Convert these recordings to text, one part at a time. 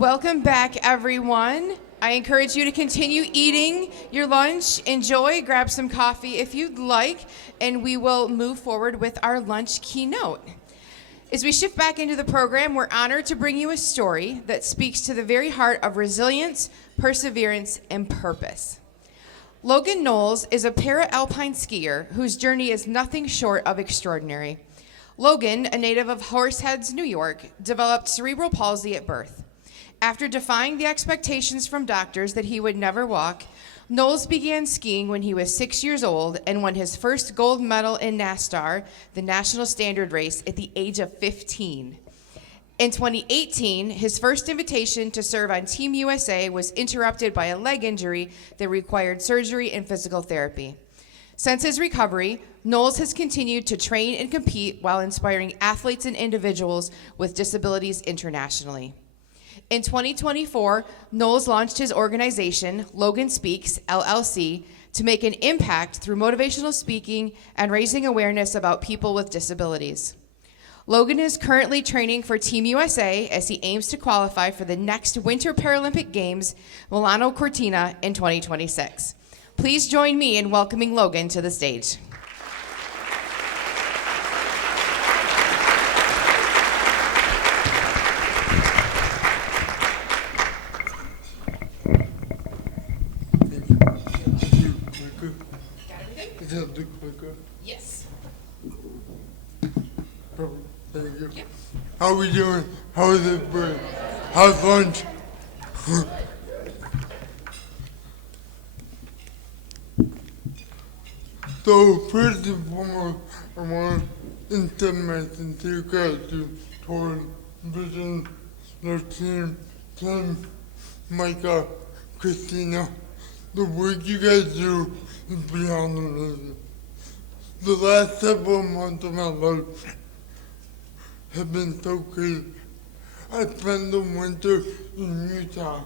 Welcome back, everyone. I encourage you to continue eating your lunch. Enjoy, grab some coffee if you'd like, and we will move forward with our lunch keynote. As we shift back into the program, we're honored to bring you a story that speaks to the very heart of resilience, perseverance, and purpose. Logan Knowles is a para-alpine skier whose journey is nothing short of extraordinary. Logan, a native of Horseheads, New York, developed cerebral palsy at birth. After defying the expectations from doctors that he would never walk, Knowles began skiing when he was 6 years old and won his first gold medal in NASTAR, the National Standard Race, at the age of 15. In 2018, his first invitation to serve on Team USA was interrupted by a leg injury that required surgery and physical therapy. Since his recovery, Knowles has continued to train and compete while inspiring athletes and individuals with disabilities internationally. In 2024, Knowles launched his organization, Logan Speaks, LLC, to make an impact through motivational speaking and raising awareness about people with disabilities. Logan is currently training for Team USA as he aims to qualify for the next Winter Paralympic Games, Milano Cortina, in 2026. Please join me in welcoming Logan to the stage. Is that the clicker? Yes. Perfect. Thank you. Yep. How we doing? How's it been? How's lunch? So first and foremost, I want to extend my sincere gratitude toward Vision, their team, Tim, Micah, Christina. The work you guys do is beyond amazing. The last several months of my life have been so crazy. I spent the winter in Utah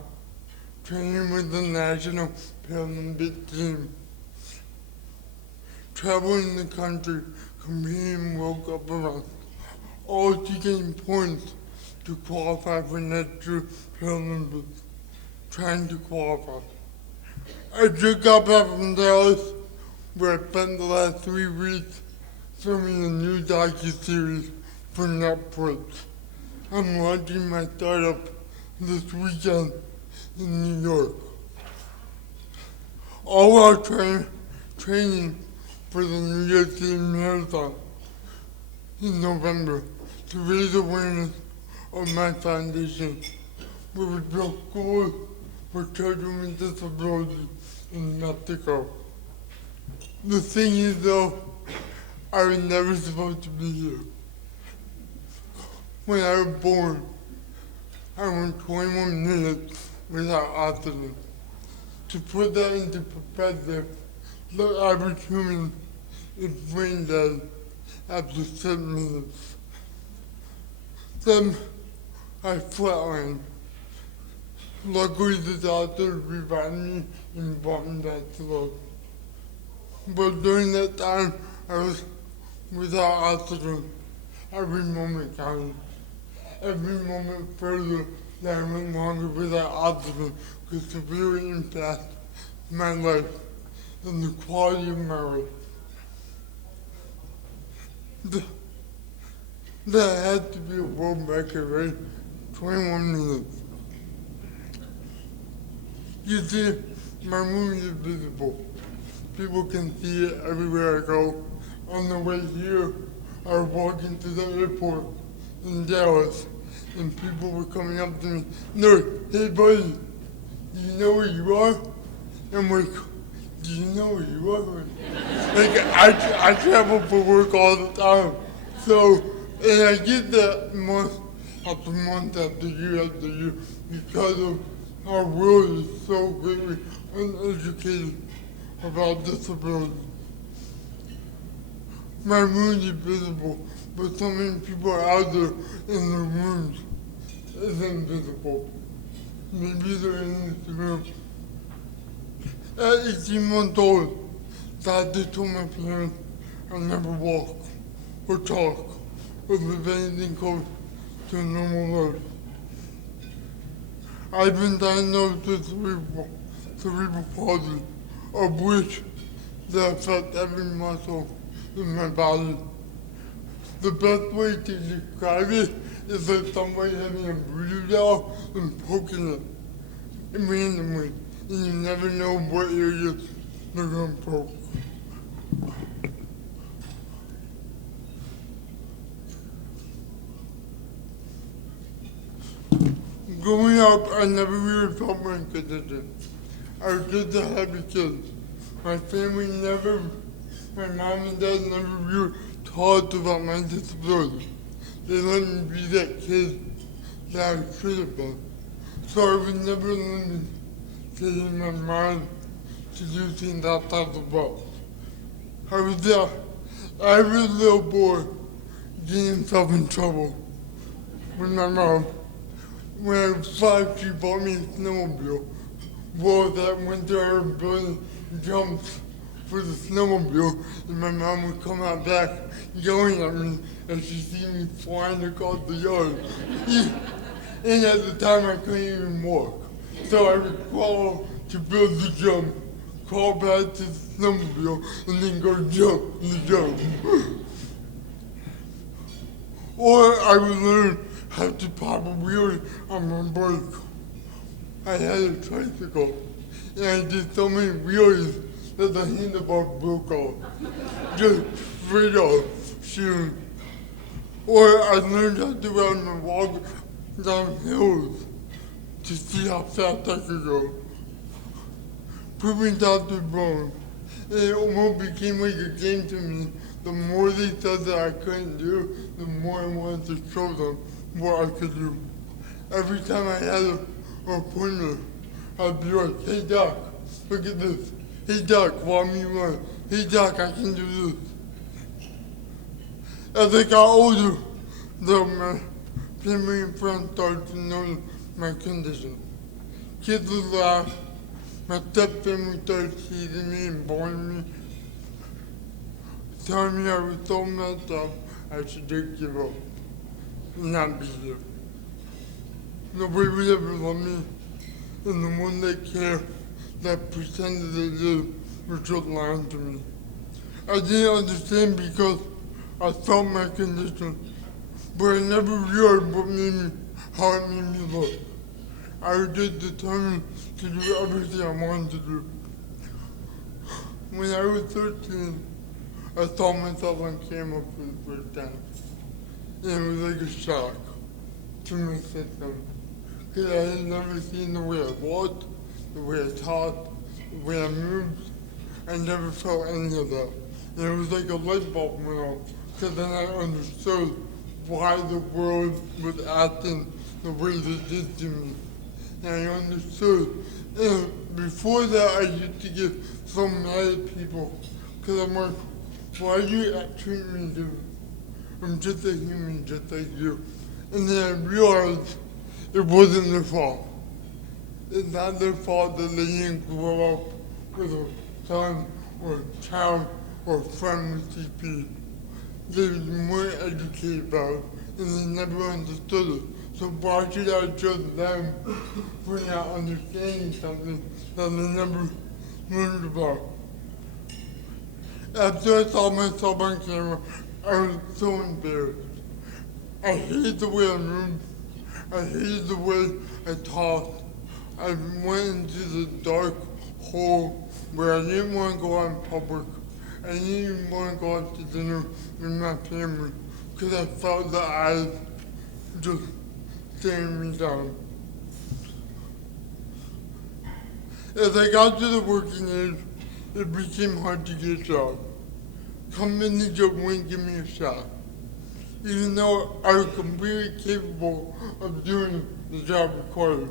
training with the National Paralympic team, traveling the country, competing World Cup events, all to gain points to qualify for next year's Paralympics, trying to qualify. I just got back from Dallas, where I spent the last 3 weeks filming a new docu-series for Netflix. I'm launching my startup this weekend in New York. All while training for the New York City Marathon in November to raise awareness of my foundation, where we build schools for children with disabilities in Mexico. The thing is though, I was never supposed to be here. When I was born, I went 21 minutes without oxygen. To put that into perspective, the average human is brain dead after 7 minutes. Then I flatlined. Luckily, the doctor revived me and brought me back to life. But during that time, I was without oxygen. Every moment counted. Every moment further that I went longer without oxygen could severely impact my life and the quality of my life. That had to be a world record, right? 21 minutes. You see, my movie is visible. People can see it everywhere I go. On the way here, I was walking to the airport in Dallas, and people were coming up to me, no, hey buddy, do you know where you are? I'm like, do you know where you are? Like, I travel for work all the time. So, and I get that month after month after year because of our world is so greatly uneducated about disability. My room is visible, but so many people are out there in their rooms is invisible. Maybe they're in this room. At 18 months old, doctor told my parents I'll never walk or talk or live anything close to a normal life. I've been diagnosed with cerebral palsy, of which that affects every muscle in my body. The best way to describe it is like somebody having a voodoo doll and poking it randomly, and you never know what area they're gonna poke. Growing up, I never really felt my condition. I was just a happy kid. My family my mom and dad never really talked about my disability. They let me be that kid that I should have been. So I was never limited in my mind to do things outside the box. I was the average little boy getting himself in trouble with my mom. When I was 5, she bought me a snowmobile. Well, that winter I was building jumps for the snowmobile, and my mom would come out back yelling at me as she see me flying across the yard. And at the time I couldn't even walk. So I would crawl to build the jump, crawl back to the snowmobile, and then go jump the jump. Or I would learn how to pop a wheel on my bike. I had a tricycle, and I did so many wheelies that the handlebar broke off. Just straight off, shooting. Or I learned how to ride and walk down hills to see how fast I could go. Proving Dr. Brown, it almost became like a game to me. The more they said that I couldn't do, the more I wanted to show them what I could do. Every time I had an appointment, I'd be like, hey doc, look at this. Hey doc, watch me run. Hey doc, I can do this. As I got older, though, my family and friends started to know my condition. Kids would laugh. My step-family started teasing me and bullying me, telling me I was so messed up I should just give up and not be here. Nobody would ever love me, and the one that cared, that pretended they did, was just lying to me. I didn't understand because I felt my condition, but I never realized how it made me look. I was just determined to do everything I wanted to do. When I was 13, I saw myself on camera for the first time. And it was like a shock to my system. Because I had never seen the way I walked, the way I talked, the way I moved. I never felt any of that. And it was like a light bulb went off. Because then I understood why the world was acting the way they did to me. And I understood. And before that, I used to get so mad at people. Because I'm like, why do you treat me different? I'm just a human, just like you. And then I realized it wasn't their fault. It's not their fault that they didn't grow up with a son or a child or a friend with CP. They weren't educated about it, and they never understood it. So why should I judge them for not understanding something that they never learned about? After I saw myself on camera, I was so embarrassed. I hated the way I moved. I hated the way I talked. I went into the dark hole where I didn't want to go out in public. I didn't even want to go out to dinner with my family because I felt the eyes just staring me down. As I got to the working age, it became hard to get a job. Companies just wouldn't give me a shot, even though I was completely capable of doing the job required.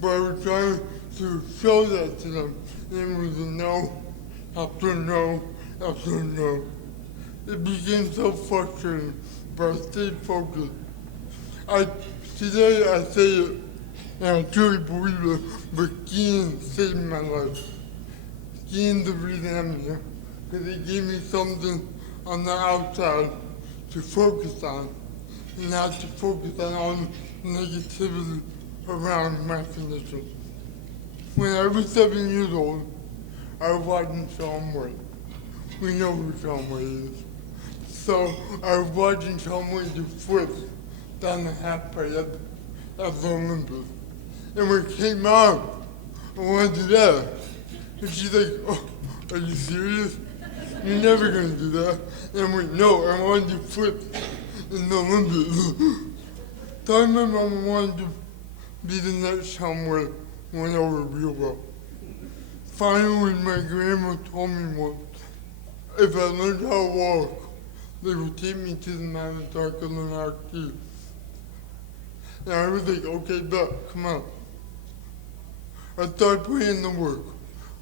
But I was trying to show that to them, and it was a no, after no, after no. It became so frustrating, but I stayed focused. Today I say it, and I truly believe it, but Kean saved my life. Kean's the reason I'm here, because he gave me something on the outside to focus on, and not to focus on all the negativity around my condition. When I was 7 years old, I was watching Sean White. We know who Sean White is. So I was watching Sean White do flips down the half pipe at the Olympics. And when it came out, I wanted to do that. And she's like, oh, are you serious? You're never gonna do that. And I'm like, no, I want to do flips in the Olympics. So I remember I wanted to be the next Sean White when I was real well. Finally, my grandma told me once, if I learned how to walk, they would take me to the mountain so I could learn how to ski. And I was like, okay, but come on. I started putting in the work.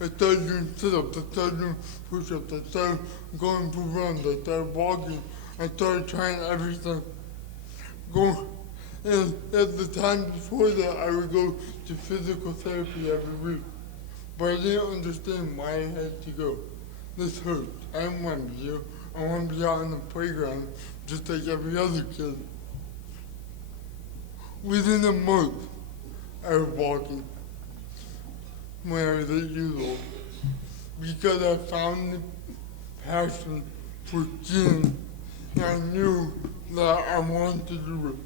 I started doing sit-ups, I started doing push-ups, I started going for runs, I started walking, I started trying everything. And at the time before that, I would go to physical therapy every week. But I didn't understand why I had to go. This hurts. I don't want to be here. I want to be out on the playground just like every other kid. Within a month, I was walking when I was 8 years old because I found the passion for skiing and I knew that I wanted to do it.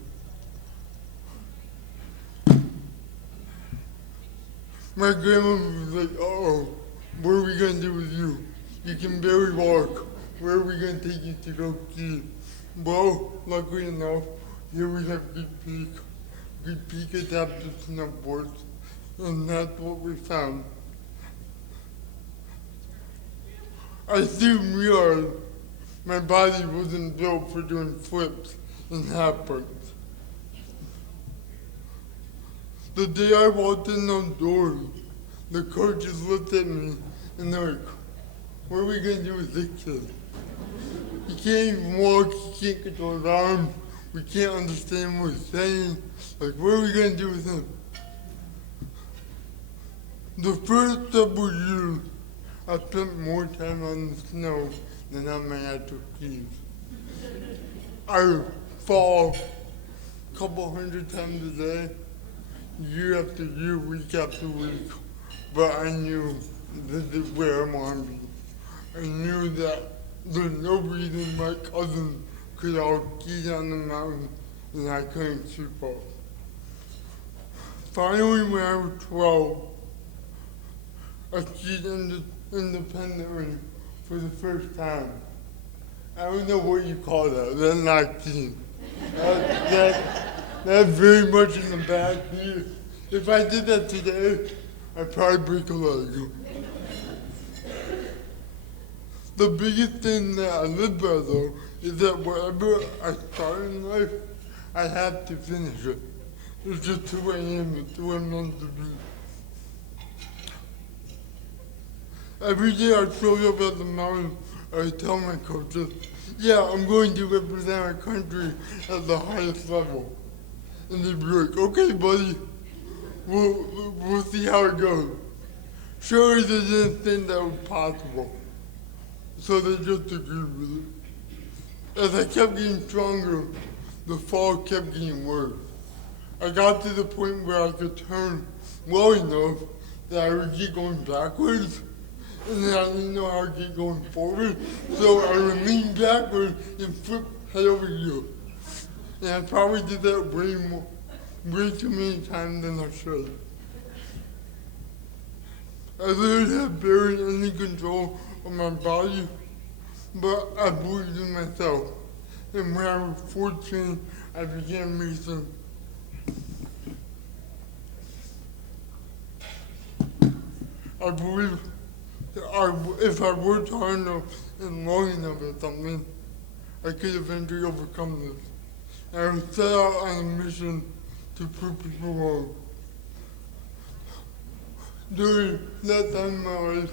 My grandma was like, uh-oh, what are we going to do with you? You can barely walk. Where are we going to take you to go ski? Well, luckily enough, here we have Good Peak adapted snowboards, and that's what we found. I soon realized my body wasn't built for doing flips and half pipes. The day I walked in those doors, the coaches looked at me and they're like, what are we going to do with this kid? He can't even walk, he can't control his arms, we can't understand what he's saying. Like, what are we going to do with him? The first several years, I spent more time on the snow than on my actual skis. I would fall a couple hundred times a day, year after year, week after week, but I knew this is where I want to be. I knew that there's no reason my cousin could all ski down the mountain and I couldn't keep up. Finally, when I was 12, I skied independently for the first time. I don't know what you call that. That's not skiing. That's very much in the back here. If I did that today, I'd probably break a leg. The biggest thing that I live by though is that whatever I start in life, I have to finish it. It's just who I am, it's who I'm meant to be. Every day I show up at the mountain, I tell my coaches, yeah, I'm going to represent our country at the highest level. And they'd be like, okay, buddy, we'll see how it goes. Surely they didn't think that was possible. So they just agreed with it. As I kept getting stronger, the fall kept getting worse. I got to the point where I could turn well enough that I would keep going backwards, and then I didn't know how to keep going forward, so I would lean backwards and flip head over heels. And I probably did that way too many times than I should. I literally had barely any control of my body, but I believed in myself. And when I was 14, I began racing. I believe that if I worked hard enough and long enough at something, I could eventually overcome this. And I was set out on a mission to prove people wrong. During that time in my life,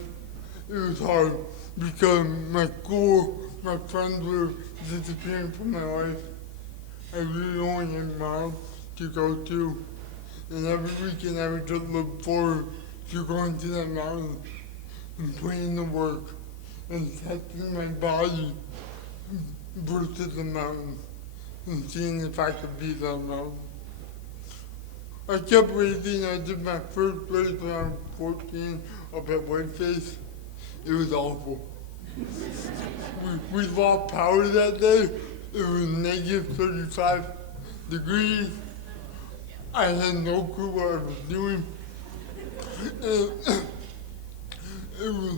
it was hard because my school, my friends were disappearing from my life. I really only had mom to go to, and every weekend I would just look forward to going to that mountain and putting in the work and testing my body versus the mountain and seeing if I could beat that mountain. I kept racing. I did my first race when I was 14 up at Whiteface. It was awful. we lost power that day. It was negative 35 degrees. I had no clue what I was doing. And it was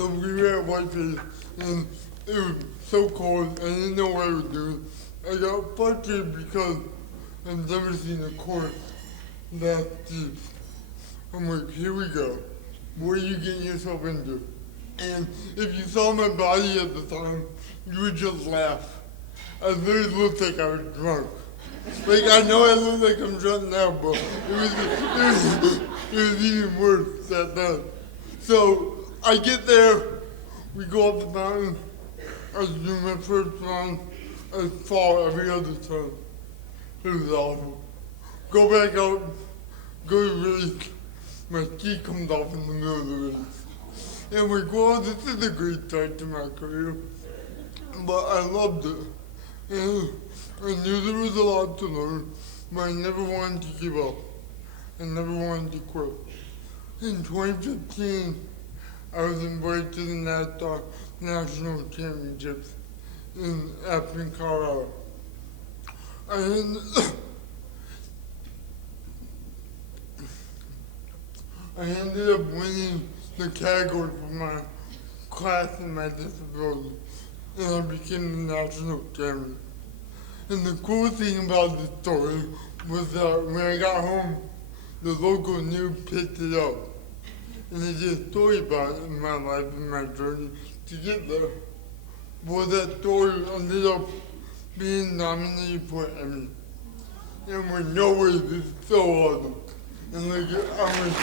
So we were at Whiteface, and it was so cold. I didn't know what I was doing. I got frustrated because I've never seen a course that deep. I'm like, here we go. What are you getting yourself into? And if you saw my body at the time, you would just laugh. I literally looked like I was drunk. Like, I know I look like I'm drunk now, but it was even worse that time. So I get there, we go up the mountain, I do my first run, I fall every other time. It was awful. Go back out, go to race, my ski comes off in the middle of the race. And we go, oh, this is a great start to my career. But I loved it. And I knew there was a lot to learn, but I never wanted to give up. I never wanted to quit. In 2015, I was invited to the National Championships in Aspen, Colorado. I ended up winning the category for my class and my disability, and I became the national champion. And the cool thing about this story was that when I got home, the local news picked it up. And they did a story about it in my life and my journey to get there. Well, that story ended up being nominated for an Emmy. And we're nowhere, this is so awesome. And like, I was,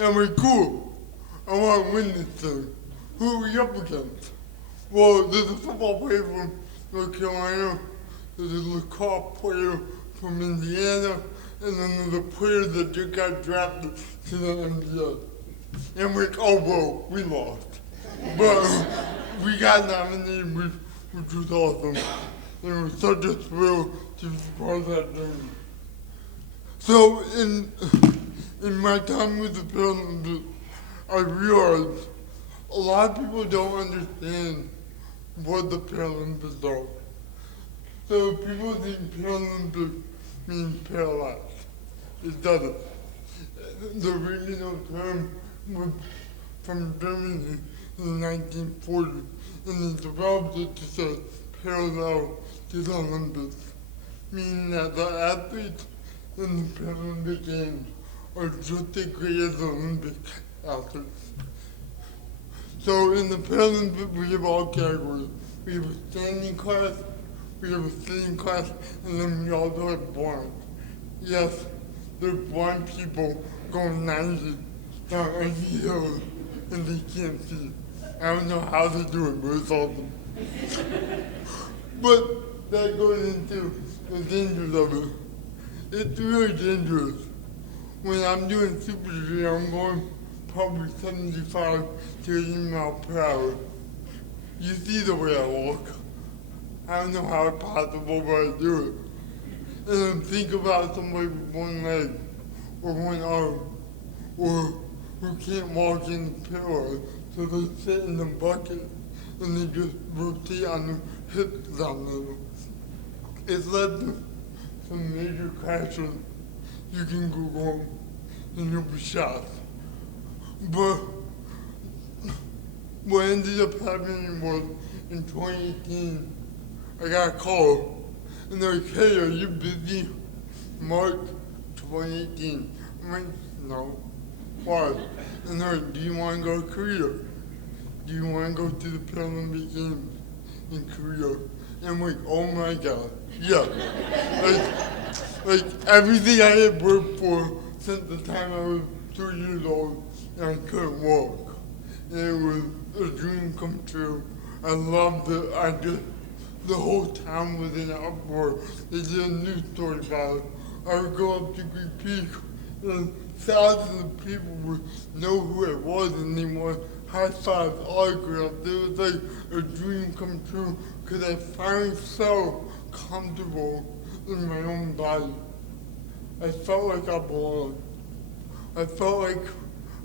and we're cool. I want to win this thing. Who are we up against? Well, there's a football player from North Carolina, there's a lacrosse player from Indiana, and then there's a player that just got drafted to the NBA. And we're like, oh, whoa, we lost. But we got nominated, which was awesome. And it was such a thrill to be part of that journey. So in my time with the Paralympics, I realized a lot of people don't understand what the Paralympics are. So people think Paralympics means paralyzed. It doesn't. The original term was from Germany in the 1940s, and they developed it to say parallel to the Olympics, meaning that the athletes in the Paralympic Games are just as great as the Olympic athletes. So in the Paralympics, we have all categories. We have a standing class, we have a sitting class, and then we also have blind. Yes, there's blind people going 90 down icy hills, and they can't see. I don't know how they do it, but it's awesome. But that goes into the dangers of it. It's really dangerous. When I'm doing super G, I'm going probably 75 to 80 miles per hour. You see the way I walk. I don't know how it's possible, but I do it. And then think about somebody with one leg, or one arm, or who can't walk in the pillow, so they sit in the bucket and they just rotate on their hips down there. It's led to some major crashes. You can go home and you'll be shot. But what ended up happening was in 2018, I got a call and they're like, hey, are you busy? March 2018. I'm like, no. Why? And they're like, do you want to go to Korea? Do you want to go to the Paralympic Games in Korea? And I'm like, oh my God, Yeah. Like everything I had worked for since the time I was 2 years old and I couldn't walk. And it was a dream come true. I loved it. The whole town was in an uproar. They did a news story about it. I would go up to Greek Peak and thousands of people would know who it was and they would high five, autographs. It was like a dream come true because I finally felt comfortable in my own body. I felt like I belonged. I felt like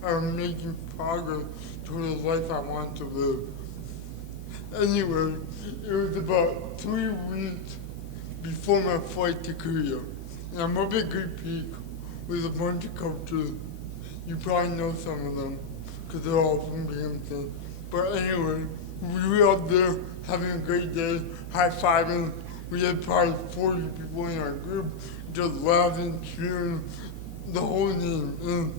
I was making progress toward the life I want to live. Anyway, it was about 3 weeks before my flight to Korea. And I'm up at Great Peak with a bunch of coaches. You probably know some of them because they're all from Binghamton. But anyway, we were up there having a great day, high-fiving. We had probably 40 people in our group, just laughing, cheering, the whole name. And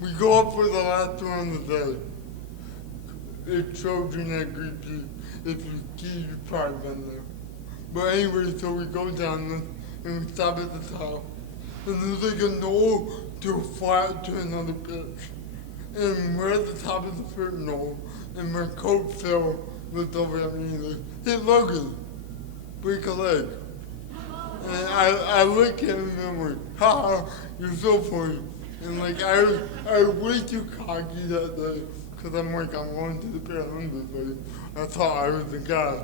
we go up for the last one of the day. It's children at Great Peak. If you ski, you've probably been there. But anyway, so we go down there and we stop at the top. And there's like a knoll to a flat to another pitch. And we're at the top of the first knoll, and my coach Phil looked over at me and like, "Hey Logan, break a leg." And I look at him and I'm like, "Ha, you're so funny." And like I was way too cocky that day because I'm like, I'm going to the Paralympics. Like, I thought I was the guy.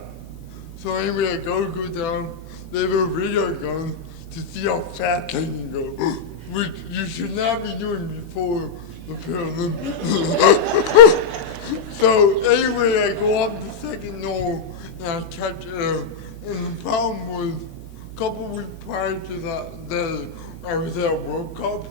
So anyway, I go down. They have a radar gun to see how fast I can go, which you should not be doing before the Paralympics. So anyway, I go up the second knoll and I catch air. And the problem was, a couple weeks prior to that day, I was at a World Cup.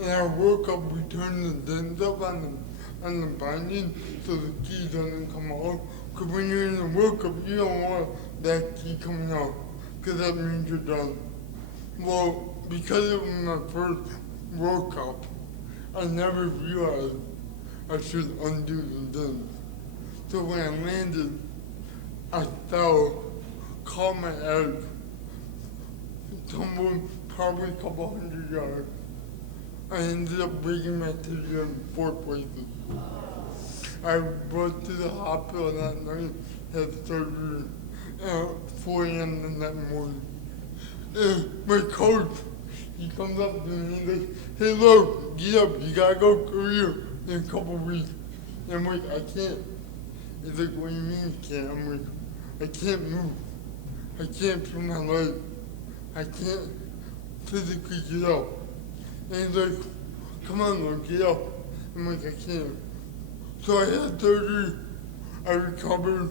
And at World Cup, we turned the dents up on the binding so the key doesn't come out. Because when you're in the World Cup, you don't want that key coming out because that means you're done. Well, because it was my first World Cup, I never realized I should undo the dents. So when I landed, I fell, caught my egg, tumbled probably a couple hundred yards. I ended up breaking my tibia in 4 places. I rushed to the hospital that night, had surgery at 4 a.m. the next morning. And my coach, he comes up to me and he's like, "Hey look, get up, you gotta go Korea in a couple weeks." And I'm like, "I can't." He's like, "What do you mean you can't?" I'm like, "I can't move. I can't feel my leg. I can't physically get up." And he's like, "Come on, Logan, get up." I'm like, "I can't." So I had surgery. I recovered.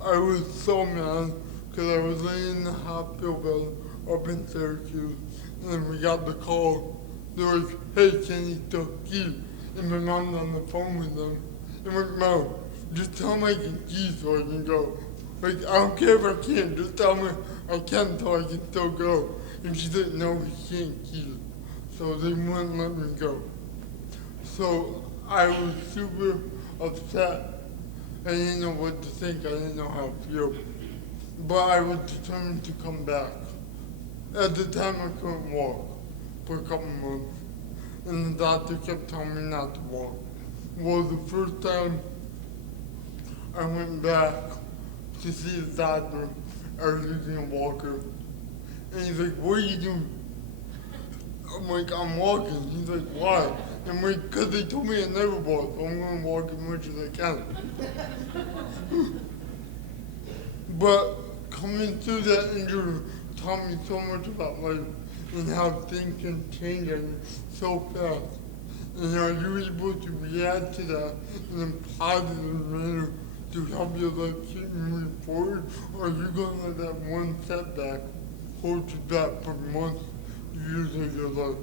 I was so mad because I was laying in the hospital bed up in Syracuse. And then we got the call. They were like, "Hey, can you still ski?" And my mom's on the phone with them. And I'm like, "Mom, just tell me I can ski so I can go. Like, I don't care if I can't. Just tell me I can so I can still go." And she said, "No, we can't ski." So they wouldn't let me go. So I was super upset. I didn't know what to think. I didn't know how to feel. But I was determined to come back. At the time, I couldn't walk for a couple months. And the doctor kept telling me not to walk. Well, the first time I went back to see the doctor, I was using a walker. And he's like, "What are you doing?" I'm like, "I'm walking." He's like, "Why?" I'm like, "Because they told me I never walk, so I'm going to walk as much as I can." But coming through that injury taught me so much about life and how things can change so fast. And are you able to react to that in a positive manner to help your life keep moving forward? Or are you going to let that one setback hold you back for months, years of your life?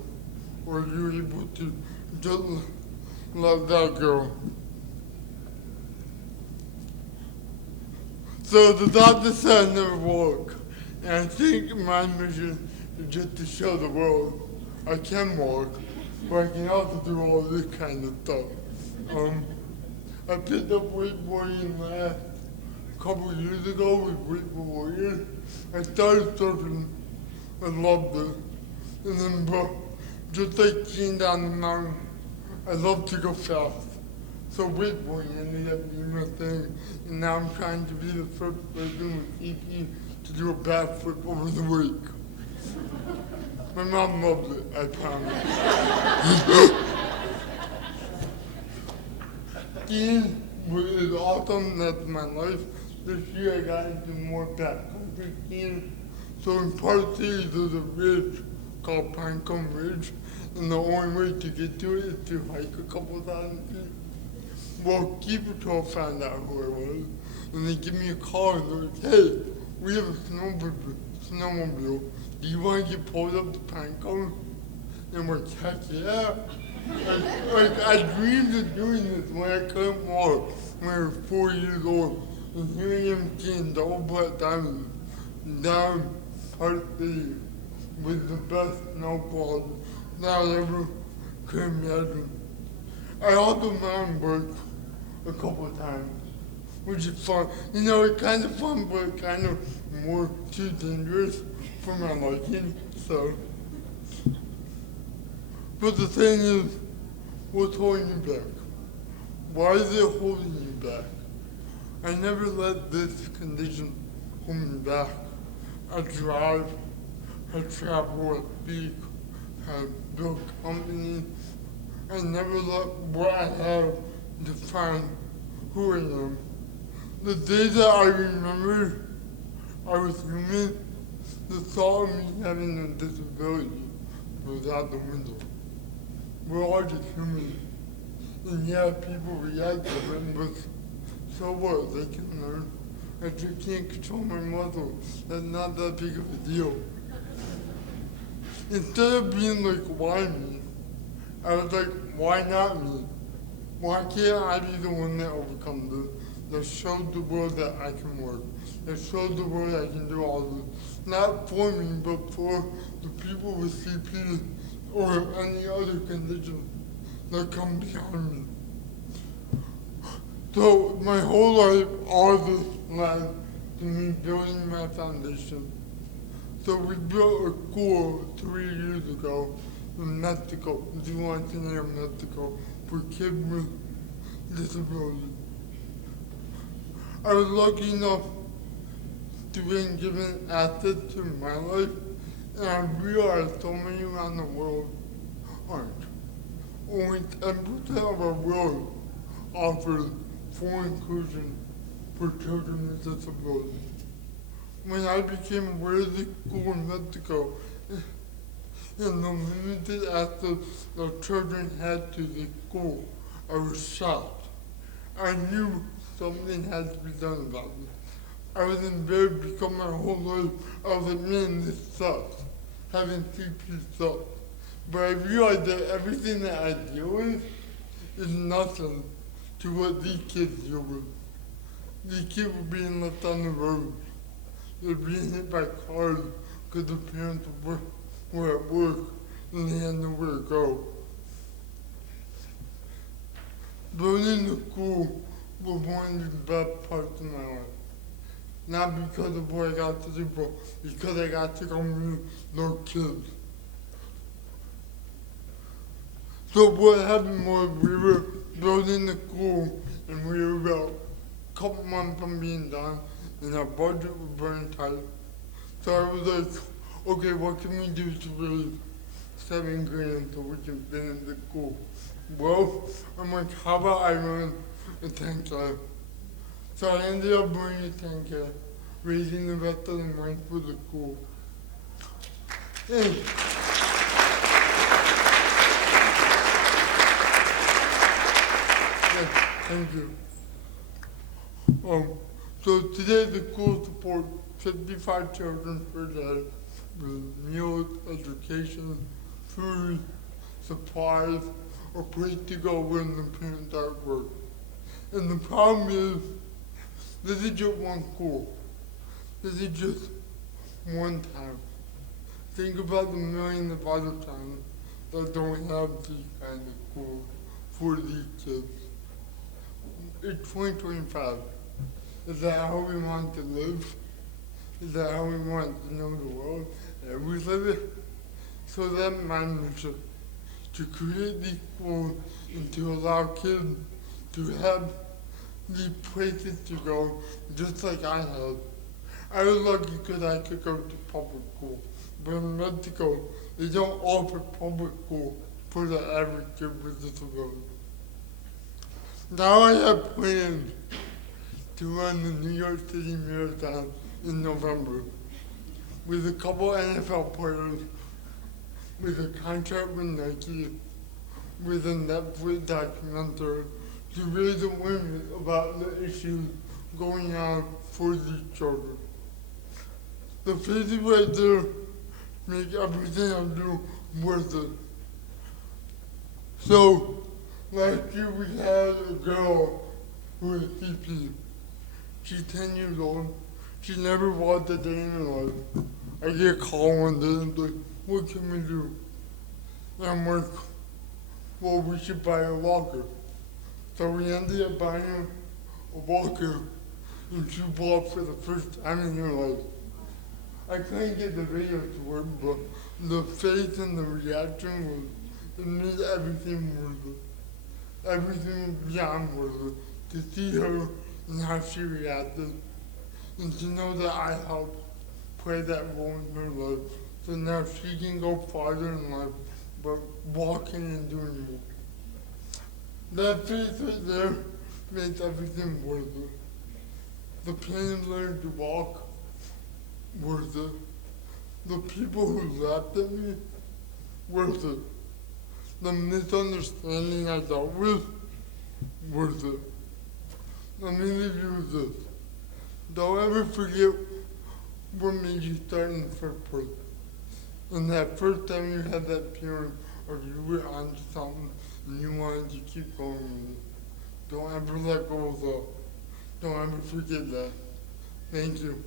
Or are you able to just let that go? So the doctor said I never walk. And I think my mission is just to show the world I can walk, but I can also do all this kind of stuff. I picked up wakeboarding last couple years ago with Grateful Warriors. I started surfing and loved it. And then, but just like skiing down the mountain, I love to go fast. So wakeboarding ended up being my thing, and now I'm trying to be the first person with EP to do a backflip over the wake. My mom loves it, I promise. Skiing is awesome, that's my life. This year I got into more backcountry skiing. So in Park City there's a ridge called Pinecone Ridge, and the only way to get to it is to hike a couple thousand feet. Well, Ski Patrol found out who I was, and they give me a call and they're like, hey, we have a snowmobile. Do you want to get pulled up to Pinecone? And we're like, heck yeah. I dreamed of doing this when I couldn't walk when I was 4 years old. And here I am skiing double black diamonds down Park City with the best snowfall that I ever could imagine. I also mountain biked a couple of times, which is fun. You know, it's kind of fun, but kind of more too dangerous for my liking, so. But the thing is, what's holding you back? Why is it holding you back? I never let this condition hold me back. I drive, I travel, I speak, I build companies. I never let what I have define who I am. The days that I remember I was human, the thought of me having a disability was out the window. We're all just human. And yeah, people react to it, but so what? They can learn. I just can't control my muscles. That's not that big of a deal. Instead of being like, why me? I was like, why not me? Why can't I be the one that overcomes this? That shows the world that I can work. That shows the world I can do all this. Not for me, but for the people with CP or any other condition that come behind me. So my whole life, all this led to me building my foundation. So we built a school 3 years ago in Mexico, Zihuatanejo, Mexico, for kids with disabilities. I was lucky enough to be given access to my life, and I realized so many around the world aren't. Only 10% of our world offers full inclusion for children with disabilities. When I became aware of the school in Mexico and the limited access that children had to the school, I was shocked. I knew something had to be done about it. I was in bed because my whole life I was like, man, this sucks. Having CP sucks. But I realized that everything that I deal with is nothing to what these kids deal with. These kids were being left on the road. They're being hit by cars because their parents were at work and they had nowhere to go. Building the school was one of the best parts of my life. Not because of what I got to do, but because I got to go meet those kids. So what happened was we were building the school and we were about a couple months from being done and our budget was very tight. So I was like, okay, what can we do to raise $7,000 so we can finish the school? Well, I'm like, how about I run a 10K? So I ended up running a 10K, raising the rest of the money for the school. And thank you. So today the school supports 55 children per day with meals, education, food, supplies, a place to go when the parents are at work. And the problem is, this is just one school. This is just one town. Think about the millions of other towns that don't have these kinds of schools for these kids. It's 2025. Is that how we want to live? Is that how we want to know the world that we live in? So that my mission to create these schools and to allow kids to have these places to go, just like I had. I was lucky because I could go to public school, but in Mexico, they don't offer public school for the average kid with disability. Now I have plans to run the New York City Marathon in November with a couple NFL players, with a contract with Nike, with a Netflix documentary to raise awareness about the issues going on for these children. The faces right there make everything I do worth it. So, last year we had a girl who is CP. She's 10 years old. She never walked a day in her life. I get a call one day and like, what can we do? And I'm like, well, we should buy a walker. So we ended up buying a walker, and she walked for the first time in her life. I couldn't get the video to work, but the face and the reaction was, it made everything worth it. Everything was beyond worth it. To see her and how she reacted, and to know that I helped play that role in her life, so now she can go farther in life, but walking and doing more. That face right there makes everything worth it. The pain of learning to walk, worth it. The people who laughed at me, worth it. The misunderstanding I dealt with, worth it. Let me leave you with this. Don't ever forget what made you start in the first person. And that first time you had that feeling of you were onto something and you wanted to keep going with it. Don't ever let go of that. Don't ever forget that. Thank you.